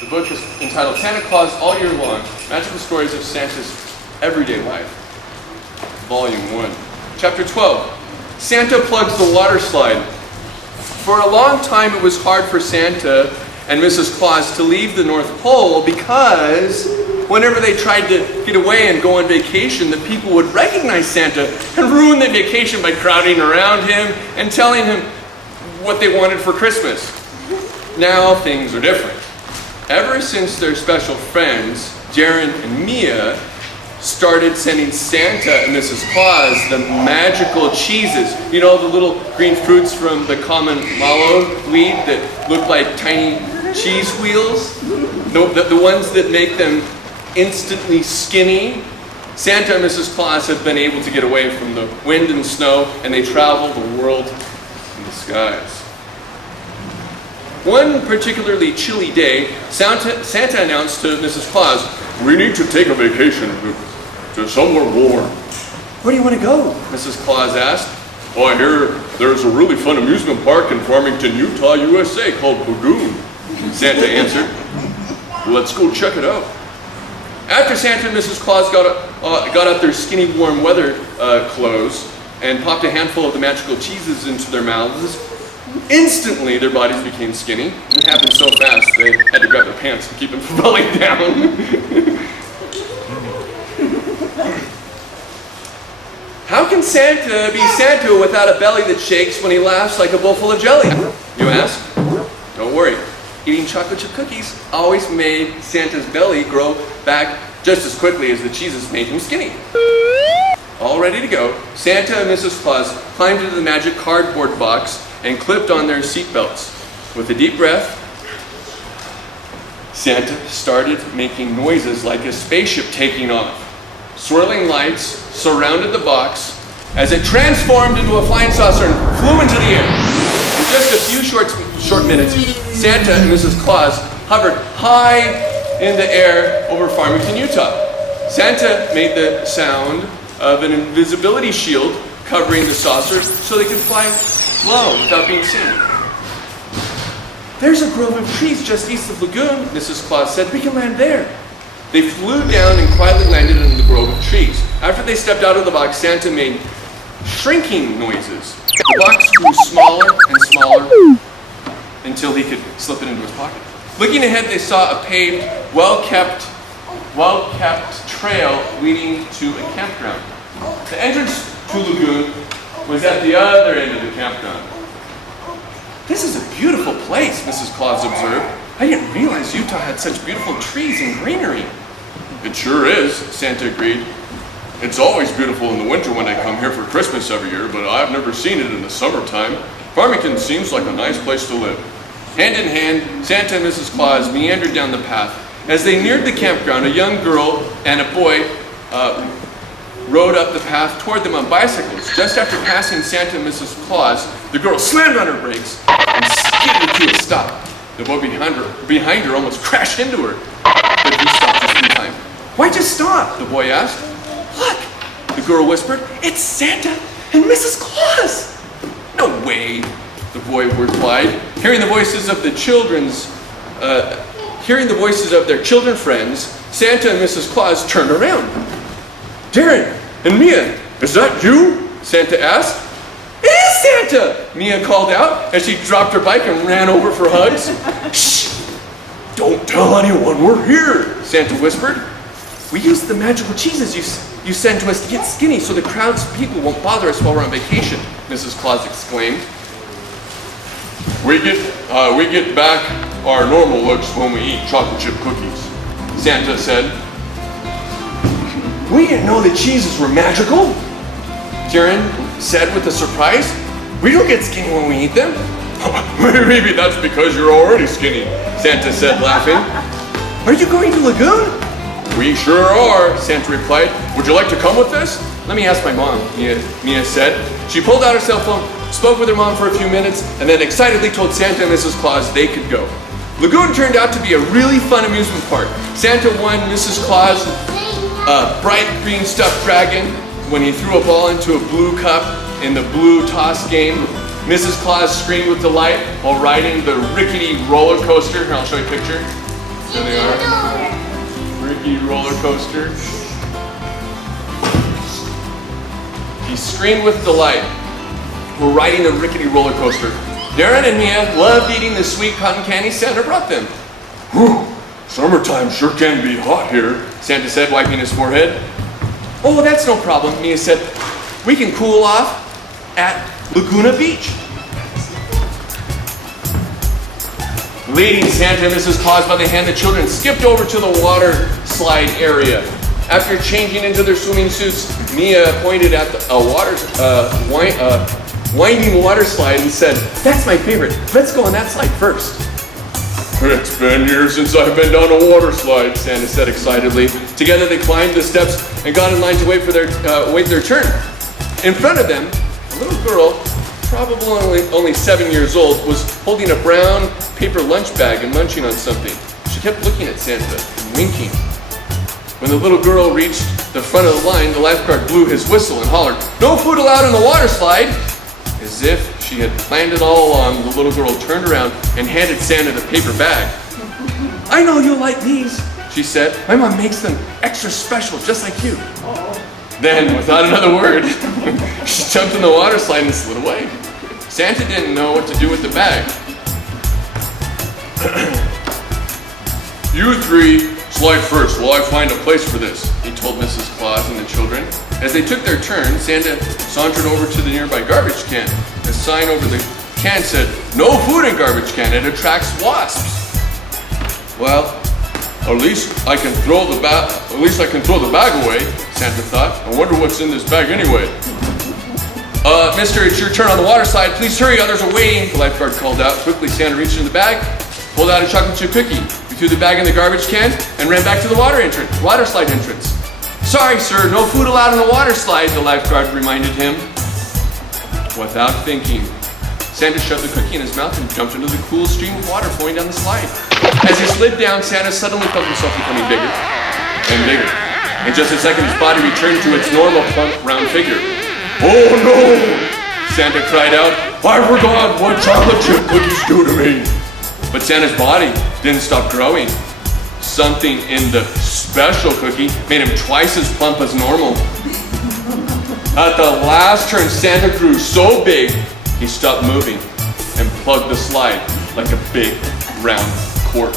The book is entitled Santa Claus All Year Long, Magical Stories of Santa's Everyday Life, Volume 1. Chapter 12, Santa Plugs the Waterslide. For a long time it was hard for Santa and Mrs. Claus to leave the North Pole because whenever they tried to get away and go on vacation, the people would recognize Santa and ruin the vacation by crowding around him and telling him what they wanted for Christmas. Now things are different. Ever since their special friends, Darren and Mia, started sending Santa and Mrs. Claus the magical cheeses. You know, the little green fruits from the common mallow weed that look like tiny cheese wheels? The ones that make them instantly skinny. Santa and Mrs. Claus have been able to get away from the wind and snow, and they travel the world in the skies. One particularly chilly day, Santa announced to Mrs. Claus, "We need to take a vacation to somewhere warm." "Where do you want to go?" Mrs. Claus asked. "Oh, I hear there's a really fun amusement park in Farmington, Utah, USA called Hogan," Santa answered. "Let's go check it out." After Santa and Mrs. Claus got out their skinny warm weather clothes and popped a handful of the magical cheeses into their mouths, instantly their bodies became skinny. It happened so fast they had to grab their pants to keep them from falling down. How can Santa be Santa without a belly that shakes when he laughs like a bowl full of jelly, you ask? Don't worry. Eating chocolate chip cookies always made Santa's belly grow back just as quickly as the cheeses made him skinny. All ready to go, Santa and Mrs. Claus climbed into the magic cardboard box and clipped on their seatbelts. With a deep breath, Santa started making noises like a spaceship taking off. Swirling lights surrounded the box as it transformed into a flying saucer and flew into the air. In just a few short minutes, Santa and Mrs. Claus hovered high in the air over Farmington, Utah. Santa made the sound of an invisibility shield covering the saucer so they could fly low without being seen. "There's a grove of trees just east of Lagoon," Mrs. Claus said. "We can land there." They flew down and quietly landed in the grove of trees. After they stepped out of the box, Santa made shrinking noises. The box grew smaller and smaller until he could slip it into his pocket. Looking ahead, they saw a paved, well-kept trail leading to a campground. The entrance to Lagoon was at the other end of the campground. "This is a beautiful place," Mrs. Claus observed. "I didn't realize Utah had such beautiful trees and greenery." "It sure is," Santa agreed. "It's always beautiful in the winter when I come here for Christmas every year, but I've never seen it in the summertime. Farmington seems like a nice place to live." Hand in hand, Santa and Mrs. Claus meandered down the path. As they neared the campground, a young girl and a boy rode up the path toward them on bicycles. Just after passing Santa and Mrs. Claus, the girl slammed on her brakes and skidded to a stop. The boy behind her almost crashed into her, but he stopped just in time. "Why'd you stop?" the boy asked. "Look," the girl whispered. "It's Santa and Mrs. Claus." "No way," the boy replied. Hearing the voices of their children friends, Santa and Mrs. Claus turned around. "Darren and Mia, is that you?" Santa asked. "It is Santa!" Mia called out as she dropped her bike and ran over for hugs. "Shh! Don't tell anyone we're here," Santa whispered. "We use the magical cheeses you send to us to get skinny so the crowds of people won't bother us while we're on vacation," Mrs. Claus exclaimed. We get back our normal looks when we eat chocolate chip cookies," Santa said. "We didn't know the cheeses were magical," Darren said with a surprise. "We don't get skinny when we eat them." "Maybe that's because you're already skinny," Santa said, laughing. "Are you going to Lagoon?" "We sure are," Santa replied. "Would you like to come with us?" "Let me ask my mom," Mia said. She pulled out her cell phone, spoke with her mom for a few minutes, and then excitedly told Santa and Mrs. Claus they could go. Lagoon turned out to be a really fun amusement park. Santa won Mrs. Claus a bright green stuffed dragon when he threw a ball into a blue cup in the blue toss game. Mrs. Claus screamed with delight while riding the rickety roller coaster. Here, I'll show you a picture. There they are. Rickety roller coaster. He screamed with delight. We're riding the rickety roller coaster. Darren and Mia loved eating the sweet cotton candy Santa brought them. Whew, summertime sure can be hot here, Santa said, wiping his forehead. Oh, that's no problem, Mia said. We can cool off at Laguna Beach. Leading Santa and Mrs. Claus by the hand, the children skipped over to the water slide area. After changing into their swimming suits, Mia pointed at winding water slide and said, "That's my favorite. Let's go on that slide first." "It's been years since I've been down a water slide," Santa said excitedly. Together they climbed the steps and got in line to wait their turn. In front of them, a little girl, probably only 7 years old, was holding a brown paper lunch bag and munching on something. She kept looking at Santa and winking. When the little girl reached the front of the line, the lifeguard blew his whistle and hollered, "No food allowed on the water slide!" As if she had planned it all along, the little girl turned around and handed Santa the paper bag. "I know you'll like these," she said. "My mom makes them extra special, just like you." Then, without another word, she jumped in the water slide and slid away. Santa didn't know what to do with the bag. "You three slide first while I find a place for this," he told Mrs. Claus and the children. As they took their turn, Santa sauntered over to the nearby garbage can. A sign over the can said, "No food in garbage can, it attracts wasps." "Well, at least I can throw the bag away," Santa thought. "I wonder what's in this bag anyway." Mister, it's your turn on the water slide. Please hurry, others are waiting," the lifeguard called out. Quickly, Santa reached into the bag, pulled out a chocolate chip cookie. He threw the bag in the garbage can and ran back to the water slide entrance. "Sorry, sir, no food allowed on the water slide," the lifeguard reminded him. Without thinking, Santa shoved the cookie in his mouth and jumped into the cool stream of water flowing down the slide. As he slid down, Santa suddenly felt himself becoming bigger and bigger. In just a second, his body returned to its normal plump, round figure. "Oh no!" Santa cried out. "I forgot what chocolate chip cookies do to me." But Santa's body didn't stop growing. Something in the special cookie made him twice as plump as normal. At the last turn, Santa grew so big, he stopped moving and plugged the slide like a big, round cork.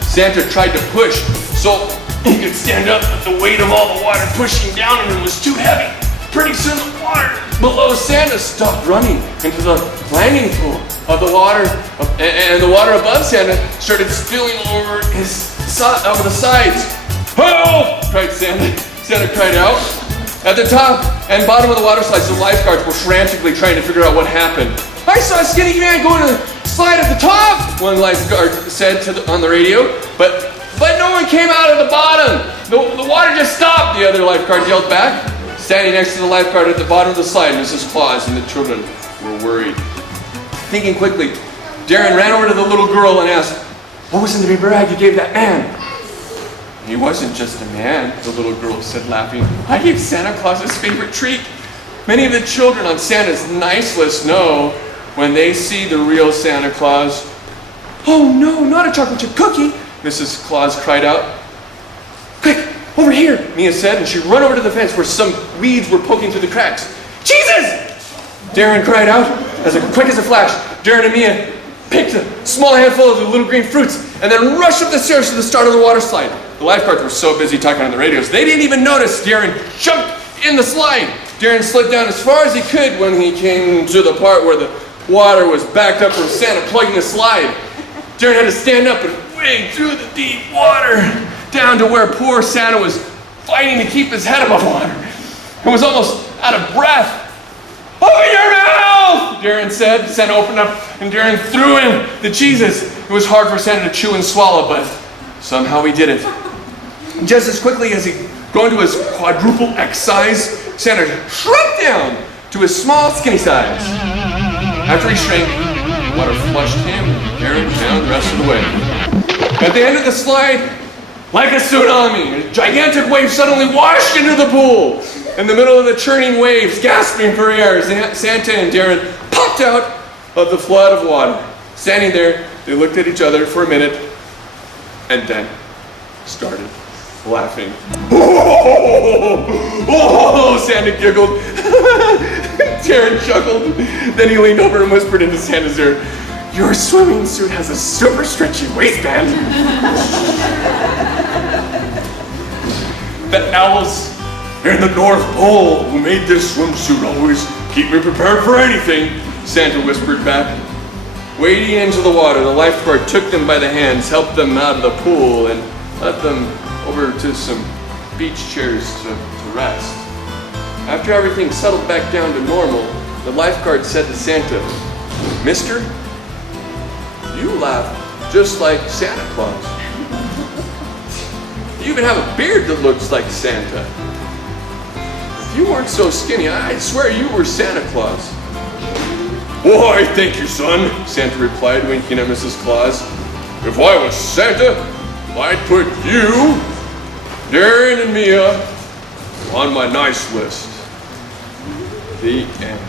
Santa tried to push so he could stand up, but the weight of all the water pushing down on him was too heavy. Pretty soon, the water below Santa stopped running into the landing pool of the water, and the water above Santa started spilling over the sides. "Help!" cried Santa. Santa cried out. At the top and bottom of the water slides, the lifeguards were frantically trying to figure out what happened. "I saw a skinny man going to the slide at the top," one lifeguard said on the radio, but no one came out of the bottom. The water just stopped, the other lifeguard yelled back. Standing next to the lifeguard at the bottom of the slide, Mrs. Claus and the children were worried. Thinking quickly, Darren ran over to the little girl and asked, "What was in the paper bag you gave that man?" "He wasn't just a man," the little girl said, laughing. "I gave Santa Claus's favorite treat. Many of the children on Santa's nice list know when they see the real Santa Claus." "Oh no, not a chocolate chip cookie," Mrs. Claus cried out. "Quick, over here," Mia said, and she ran over to the fence where some weeds were poking through the cracks. "Jesus!" Darren cried out. As quick as a flash, Darren and Mia picked a small handful of the little green fruits and then rushed up the stairs to the start of the water slide. The lifeguards were so busy talking on the radios, they didn't even notice Darren jumped in the slide. Darren slid down as far as he could when he came to the part where the water was backed up from Santa plugging the slide. Darren had to stand up and wade through the deep water down to where poor Santa was fighting to keep his head above water and was almost out of breath. "Open your mouth!" Darren said. Santa opened up and Darren threw in the cheeses. It was hard for Santa to chew and swallow, but somehow he did it. Just as quickly as he'd grown to his quadruple X size, Santa shrunk down to his small, skinny size. After he shrank, the water flushed him and Darren down the rest of the way. At the end of the slide, like a tsunami, a gigantic wave suddenly washed into the pool. In the middle of the churning waves, gasping for air, Santa and Darren popped out of the flood of water. Standing there, they looked at each other for a minute. and then started laughing. Oh, Santa giggled. Taryn chuckled. Then he leaned over and whispered into Santa's ear, "Your swimming suit has a super stretchy waistband." The elves in the North Pole who made this swimsuit always keep me prepared for anything, Santa whispered back. Wading into the water, the lifeguard took them by the hands, helped them out of the pool, and led them over to some beach chairs to rest. After everything settled back down to normal, the lifeguard said to Santa, "Mister, you laugh just like Santa Claus. You even have a beard that looks like Santa. If you weren't so skinny, I'd swear you were Santa Claus." "Why, thank you, son," Santa replied, winking at Mrs. Claus. "If I was Santa, I'd put you, Darren, and Mia on my nice list." The end.